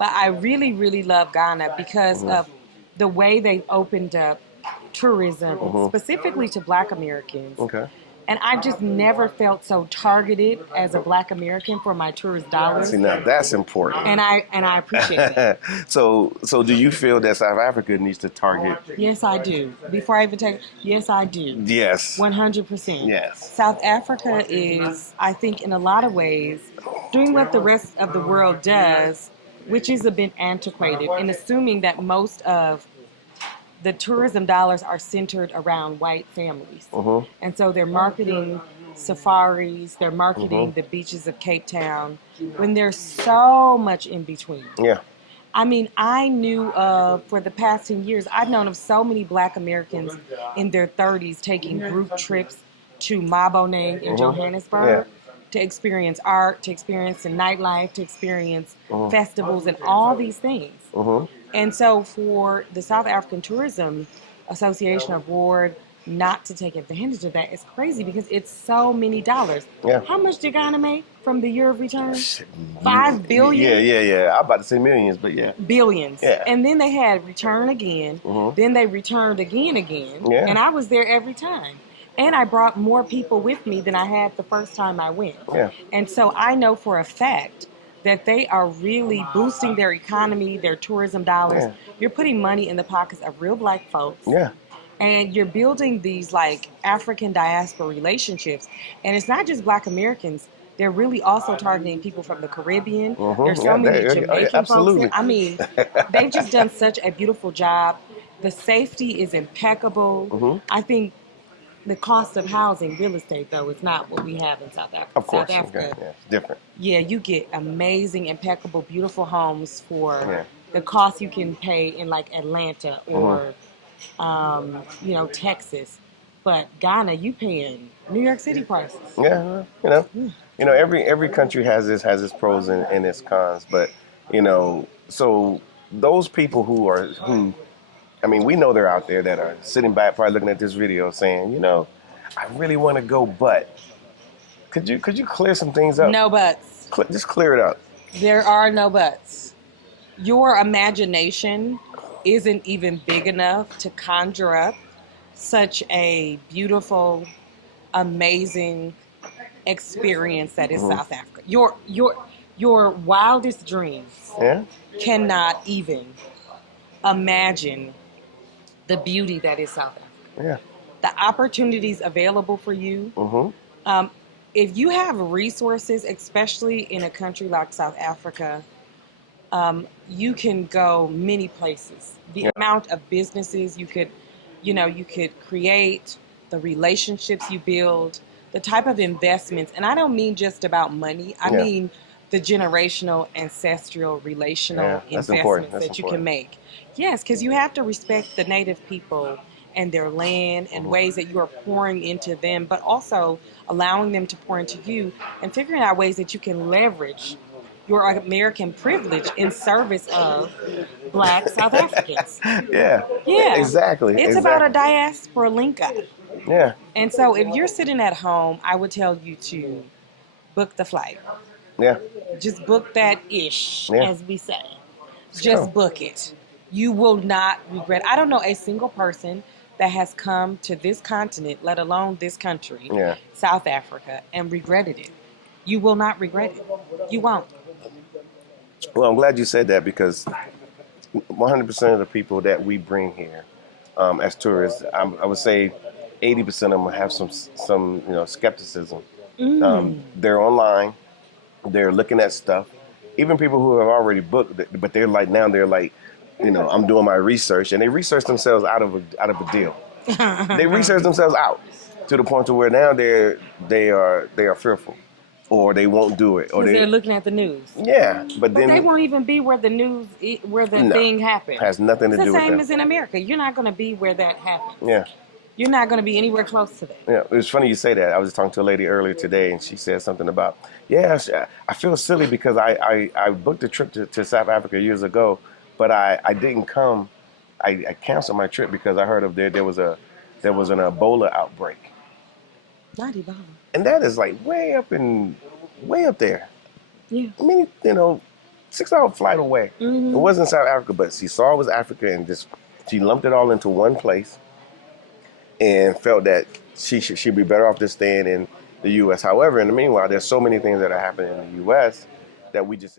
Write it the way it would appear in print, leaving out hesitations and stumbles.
But I really, really love Ghana because of the way they opened up tourism, specifically to Black Americans. Okay. And I just never felt so targeted as a Black American for my tourist dollars. See, now that's important. And I appreciate that. So do you feel that South Africa needs to target? Yes, I do. Before I even take, yes, I do. Yes. 100%. Yes. South Africa is, I think, in a lot of ways, doing what the rest of the world does, which is a bit antiquated, and assuming that most of the tourism dollars are centered around white families. And so they're marketing safaris, they're marketing the beaches of Cape Town, when there's so much in between. Yeah. I mean, I knew of, for the past 10 years, I've known of so many Black Americans in their 30s taking group trips to Maboneng in Johannesburg to experience art, to experience the nightlife, to experience festivals and all these things. And so for the South African Tourism Association or Board not to take advantage of that is crazy because it's so many dollars. Yeah. How much did Ghana make from the year of return? 5 billion? Yeah. I'm about to say millions, but yeah. Billions. Yeah. And then they had return again. Then they returned again. Yeah. And I was there every time. And I brought more people with me than I had the first time I went. Yeah. And so I know for a fact that they are really boosting their economy, their tourism dollars. Yeah. You're putting money in the pockets of real Black folks. Yeah. And you're building these like African diaspora relationships. And it's not just Black Americans. They're really also targeting people from the Caribbean. There's so many Jamaican folks here. I mean, they've just done such a beautiful job. The safety is impeccable. I think the cost of housing, real estate, though, is not what we have in South Africa. Of course. South Africa, Yeah, it's different. yeah, you get amazing, impeccable, beautiful homes for the cost you can pay in like Atlanta or, Texas. But Ghana, you paying New York City prices. Yeah, every country has its pros and its cons, but so those people who I mean, we know they're out there that are sitting back, probably looking at this video, saying, I really want to go, but could you clear some things up? No buts. Just clear it up. There are no buts. Your imagination isn't even big enough to conjure up such a beautiful, amazing experience that is South Africa. Your wildest dreams cannot even imagine the beauty that is South Africa. Yeah. The opportunities available for you. If you have resources, especially in a country like South Africa, you can go many places. The amount of businesses you could create, the relationships you build, the type of investments, and I don't mean just about money. I mean the generational, ancestral, relational investments that you can make. Yes, because you have to respect the native people and their land and ways that you are pouring into them, but also allowing them to pour into you and figuring out ways that you can leverage your American privilege in service of Black South Africans. Yeah. Exactly. It's about a diaspora link up. Yeah. And so if you're sitting at home, I would tell you to book the flight. Yeah. Just book that as we say. Just book it. You will not regret. I don't know a single person that has come to this continent, let alone this country, South Africa, and regretted it. You will not regret it. You won't. Well, I'm glad you said that because 100% of the people that we bring here as tourists, I would say 80% of them have some skepticism. They're online. They're looking at stuff. Even people who have already booked, but they're like, I'm doing my research, and they research themselves out of a deal. They research themselves out to the point to where now they are fearful, or they won't do it, or they're looking at the news. Yeah, but then they won't even be where the news, thing happened. Has nothing to do with that. It's the same as in America. You're not going to be where that happens. Yeah. You're not going to be anywhere close to that. Yeah, it was funny you say that. I was talking to a lady earlier today, and she said something about, I feel silly because I booked a trip to South Africa years ago, but I didn't come. I canceled my trip because I heard of there was an Ebola outbreak. Not Ebola. And that is like way up there. Yeah. I mean, 6 hour flight away. It wasn't South Africa, but she saw it was Africa and just she lumped it all into one place and felt that she'd be better off just staying in the U.S. However, in the meanwhile, there's so many things that are happening in the U.S. that we just